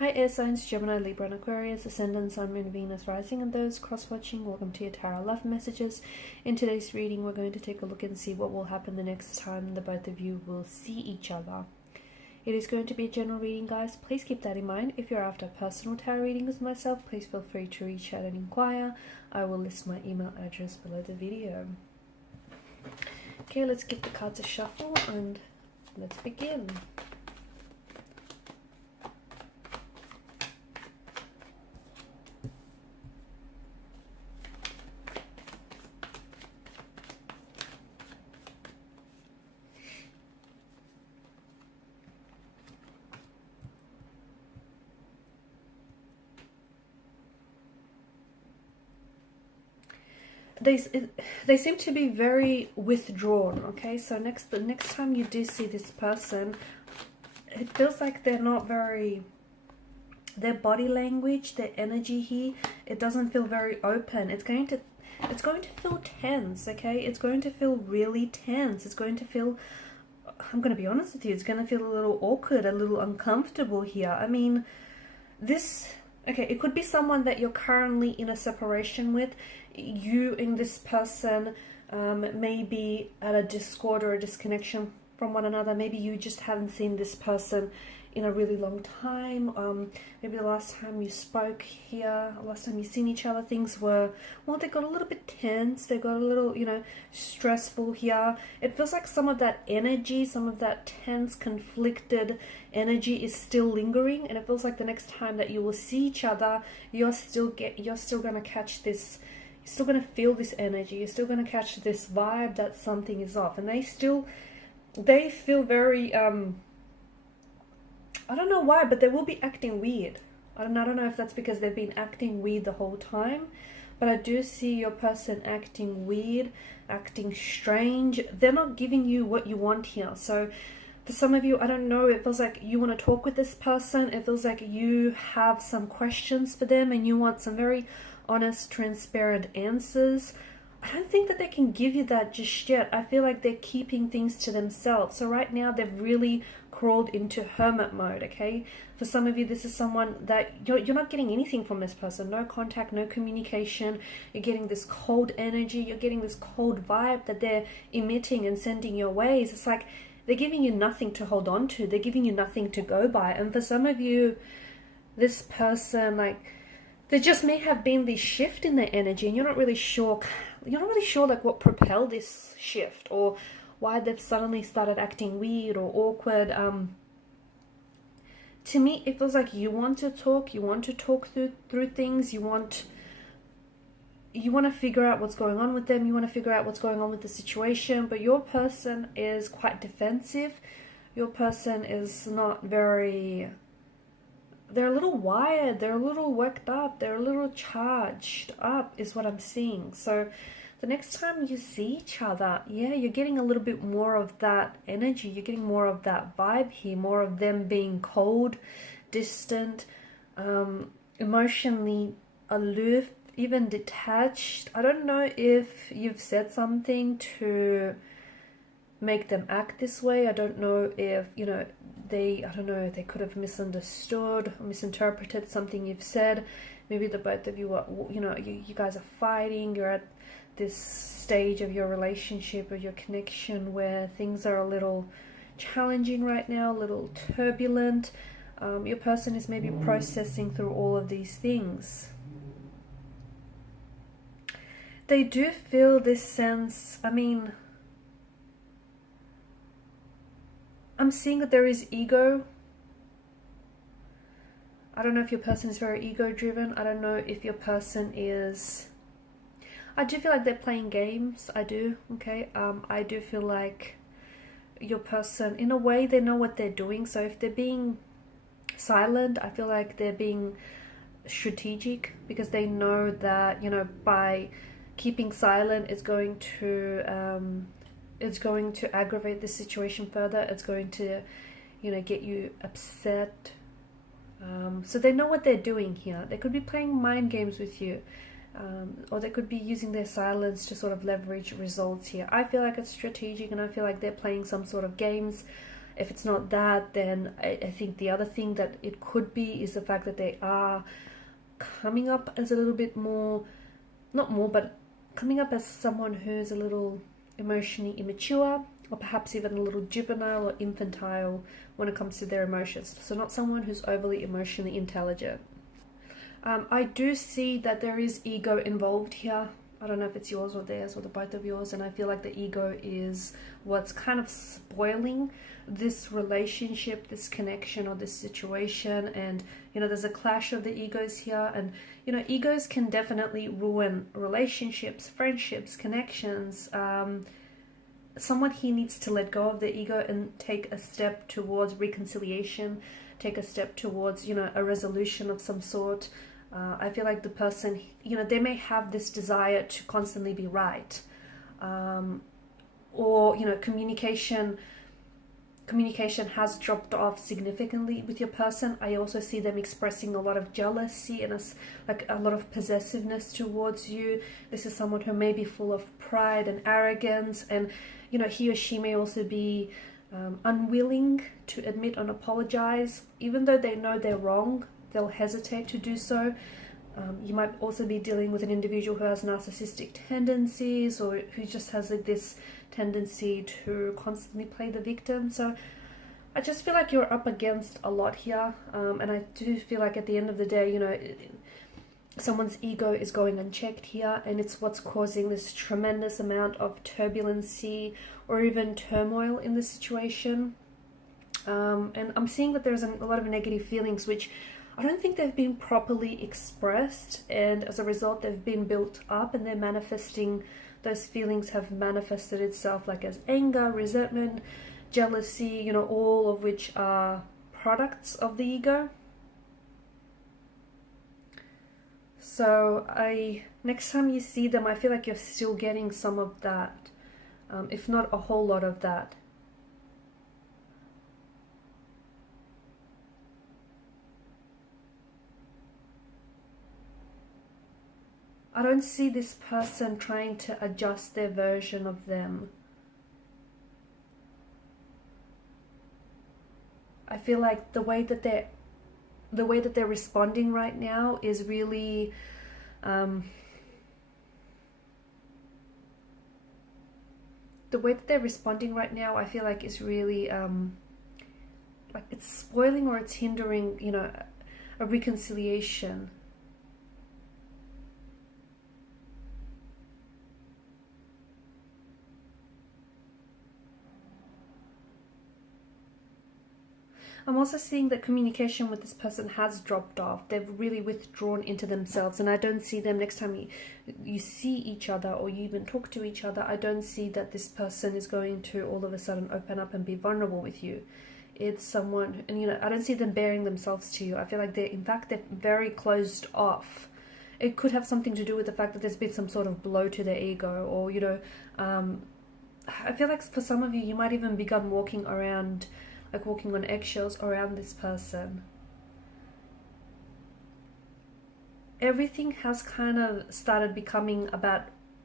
Hi air signs, Gemini, Libra and Aquarius, Ascendant, Sun, Moon, Venus, Rising, and those cross-watching. Welcome to your Tarot Love Messages. In today's reading, we're going to take a look and see what will happen the next time the both of you will see each other. It is going to be a general reading, guys. Please keep that in mind. If you're after a personal tarot reading with myself, please feel free to reach out and inquire. I will list my email address below the video. Okay, let's give the cards a shuffle and let's begin. They seem to be very withdrawn. Okay, so the next time you do see this person, it feels like they're not very, their body language, their energy here, it doesn't feel very open. It's going to feel tense. Okay, it's going to feel really tense. It's going to feel, I'm going to be honest with you, it's going to feel a little awkward, a little uncomfortable here. I mean, okay, it could be someone that you're currently in a separation with. You and this person may be at a discord or a disconnection from one another. Maybe you just haven't seen this person in a really long time. Maybe the last time you spoke here, last time you seen each other, things were, well, they got a little bit tense. They got a little, stressful here. It feels like some of that energy, some of that tense, conflicted energy is still lingering. And it feels like the next time that you will see each other, you're still going to catch this. You're still going to feel this energy. You're still going to catch this vibe that something is off. And they feel very, I don't know why, but they will be acting weird. I don't know if that's because they've been acting weird the whole time, but I do see your person acting weird, acting strange. They're not giving you what you want here. So for some of you, I don't know, it feels like you want to talk with this person. It feels like you have some questions for them and you want some very honest, transparent answers. I don't think that they can give you that just yet. I feel like they're keeping things to themselves. So right now they've really crawled into hermit mode, okay? For some of you, this is someone that you're not getting anything from this person. No contact, no communication. You're getting this cold energy. You're getting this cold vibe that they're emitting and sending your ways. It's like they're giving you nothing to hold on to. They're giving you nothing to go by. And for some of you, this person, like, there just may have been this shift in their energy and you're not really sure like what propelled this shift or why they've suddenly started acting weird or awkward. To me, it feels like you want to talk through things. You want to figure out what's going on with them. You want to figure out what's going on with the situation, but your person is quite defensive. Your person is not very, they're a little wired, they're a little worked up, they're a little charged up is what I'm seeing. So the next time you see each other, yeah, you're getting a little bit more of that energy. You're getting more of that vibe here, more of them being cold, distant, emotionally aloof, even detached. I don't know if you've said something to make them act this way. I don't know if, they could have misunderstood or misinterpreted something you've said. Maybe the both of you are, you guys are fighting. You're at this stage of your relationship or your connection where things are a little challenging right now, a little turbulent. Your person is maybe processing through all of these things. They do feel this sense, I'm seeing that there is ego. I don't know if your person is very ego driven. I don't know if your person is, I do feel like they're playing games. I do, okay? I do feel like your person, in a way, they know what they're doing. So if they're being silent, I feel like they're being strategic because they know that, by keeping silent, it's going to aggravate the situation further. It's going to, get you upset. So they know what they're doing here. They could be playing mind games with you. Or they could be using their silence to sort of leverage results here. I feel like it's strategic and I feel like they're playing some sort of games. If it's not that, then I think the other thing that it could be is the fact that they are coming up as a little bit more, not more, but coming up as someone who's a little emotionally immature, or perhaps even a little juvenile or infantile when it comes to their emotions. So not someone who's overly emotionally intelligent. I do see that there is ego involved here. I don't know if it's yours or theirs or the both of yours, and I feel like the ego is what's kind of spoiling this relationship, this connection, or this situation. And there's a clash of the egos here, and egos can definitely ruin relationships, friendships, connections. Someone here needs to let go of the ego and take a step towards reconciliation, take a step towards a resolution of some sort. I feel like the person, they may have this desire to constantly be right, or communication has dropped off significantly with your person. I also see them expressing a lot of jealousy and a lot of possessiveness towards you. This is someone who may be full of pride and arrogance, and he or she may also be unwilling to admit and apologize. Even though they know they're wrong, they'll hesitate to do so. You might also be dealing with an individual who has narcissistic tendencies, or who just has this tendency to constantly play the victim. So I just feel like you're up against a lot here, and I do feel like at the end of the day, someone's ego is going unchecked here, and it's what's causing this tremendous amount of turbulency or even turmoil in the situation. And I'm seeing that there's a lot of negative feelings which I don't think they've been properly expressed, and as a result they've been built up, and they're manifesting, those feelings have manifested itself like as anger, resentment, jealousy, all of which are products of the ego. So next time you see them, I feel like you're still getting some of that, if not a whole lot of that. I don't see this person trying to adjust their version of them. I feel like the way that they're responding right now is really the way that they're responding right now, I feel like is really like it's spoiling, or it's hindering, a reconciliation. I'm also seeing that communication with this person has dropped off. They've really withdrawn into themselves, and I don't see them next time you see each other or you even talk to each other. I don't see that this person is going to all of a sudden open up and be vulnerable with you. It's someone, and I don't see them bearing themselves to you. I feel like they're very closed off. It could have something to do with the fact that there's been some sort of blow to their ego, or I feel like for some of you, you might even become walking around, like walking on eggshells around this person. Everything has kind of started becoming about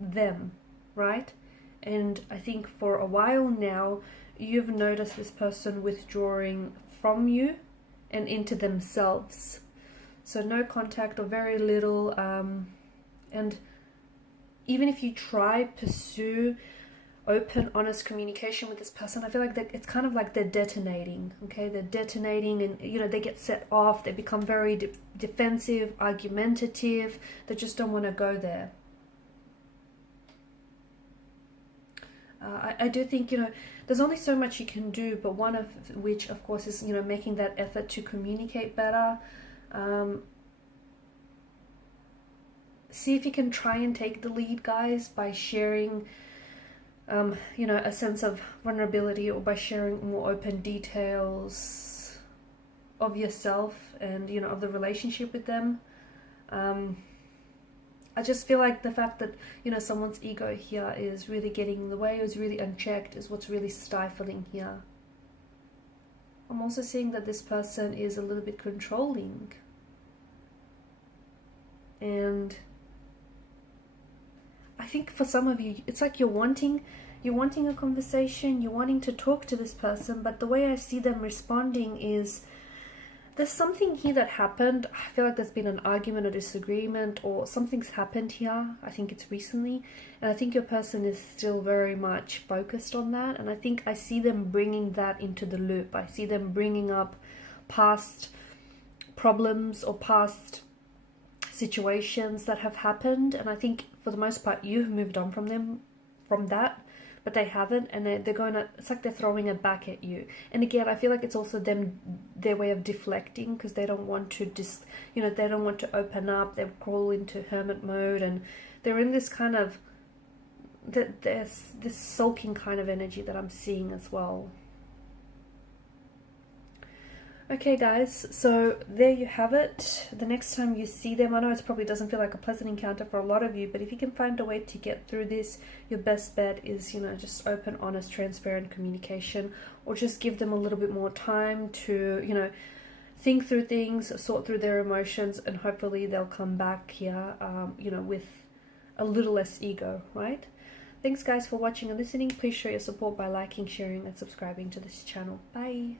them, right? And I think for a while now, you've noticed this person withdrawing from you and into themselves. So no contact or very little. And even if you pursue open, honest communication with this person, I feel like it's kind of like they're detonating, okay? They're detonating, and they get set off, they become very defensive, argumentative, they just don't want to go there. I do think, there's only so much you can do, but one of which, of course, is, making that effort to communicate better. See if you can try and take the lead, guys, by sharing a sense of vulnerability, or by sharing more open details of yourself and, of the relationship with them. I just feel like the fact that, someone's ego here is really getting in the way, is really unchecked, is what's really stifling here. I'm also seeing that this person is a little bit controlling. And I think for some of you, it's like you're wanting You're wanting a conversation, you're wanting to talk to this person, but the way I see them responding is there's something here that happened. I feel like there's been an argument or disagreement, or something's happened here. I think it's recently. And I think your person is still very much focused on that. And I think I see them bringing that into the loop. I see them bringing up past problems or past situations that have happened. And I think for the most part, you've moved on from them, from that. But they haven't, and they're going to, it's like they're throwing it back at you. And again, I feel like it's also them, their way of deflecting, because they don't want to they don't want to open up. They crawl into hermit mode, and they're in this kind of, there's this sulking kind of energy that I'm seeing as well. Okay guys, so there you have it. The next time you see them, I know it probably doesn't feel like a pleasant encounter for a lot of you, but if you can find a way to get through this, your best bet is, just open, honest, transparent communication, or just give them a little bit more time to, think through things, sort through their emotions, and hopefully they'll come back here, with a little less ego, right? Thanks guys for watching and listening. Please show your support by liking, sharing, and subscribing to this channel. Bye.